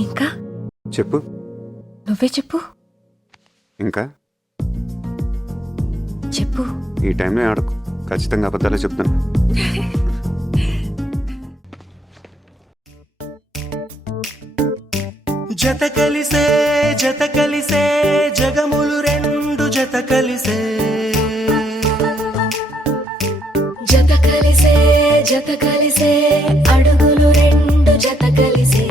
ఇంకా చెప్పు. నువ్వే చెప్పు. ఇంకా చెప్పు. ఈ టైంలో ఆడకు, ఖచ్చితంగా అబద్ధాలే చెప్తాను. జత కలిసే జగములు రెండు జత కలిసే జత కలిసే అడుగులు రెండు జత కలిసే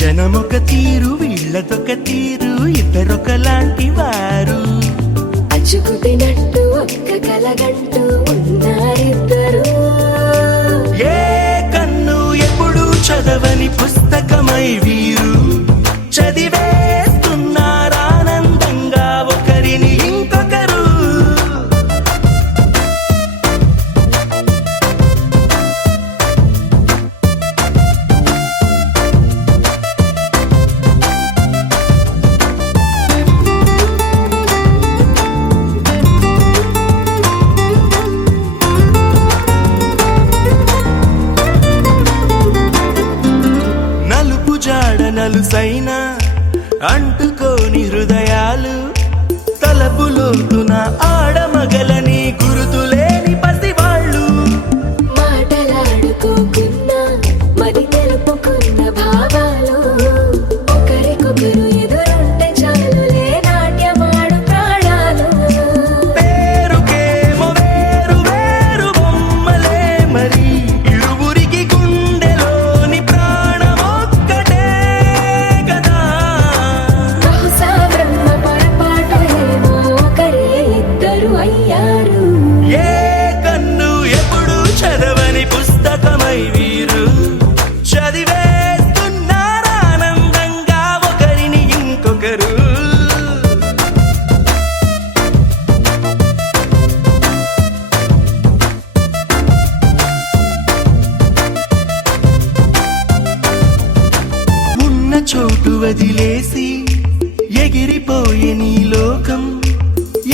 జనమొక తీరు వీళ్ళదొక తీరు ఇద్దరొకలాంటి వారు అచ్చుకుతినట్టు ఒక్క కలగంటూ ఉన్నారిద్దరు. ఏ కన్ను ఎప్పుడు చదవని పుస్తకమై వీరు చదివేస్తున్నారానందంగా ఒకరిని ఇంకొకరు. నలుసైన అంటుకోని హృదయాలు తలపులోతున ఆడమగలని గురుతులేని పసివాళ్ళు మాటలాడుకోకున్నా మరి తెలుపుకున్న భావాలు ఒకరికొకరు ఎదురుంటే చాలులే నాట్యమాడు ప్రాణాలు. పేరుకేమో వేరు వేరు బొమ్మలే మరి ఇరువురికి గుండెలోని ప్రాణమొక్కటే కదా. బహుశా బ్రహ్మ పొరపాటు ఏమో ఒకరే ఇద్దరు అయ్యారు. ఏ కన్ను ఎప్పుడు చదవని పుస్తకమై వీరు చదివేస్తున్నారానందంగా ఒకరిని ఇంకొకరు. ఉన్న చోటు వదిలేసి ఎగిరిపోయే నీ లోకం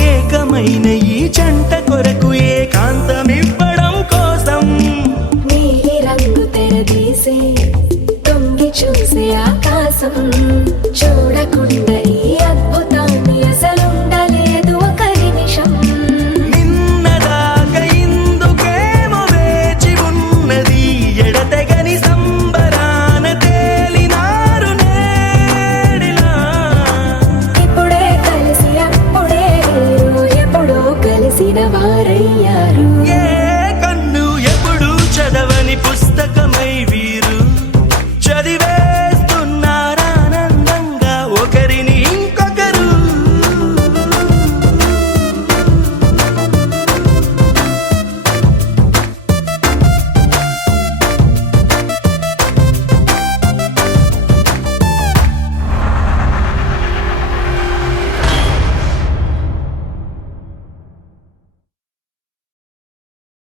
ఏకమైన ఈ జంట కొరకు ఏకాంతమివ్వడం కోసం నీలి రంగు తెరదీసే తొంగి చూసే ఆకాశం చూడకుండా ఈ అద్భుతాన్ని అసలుండలేదు ఒక నిమిషం. నిన్నదాకా ఇందుకేమో వేచి ఉన్నది ఎడతెగని సంబరాన తేలినారు నేడిలా. ఇప్పుడే కలిసి అప్పుడే వీరు ఎప్పుడో కలిసిన వారయ్యారు. ఏ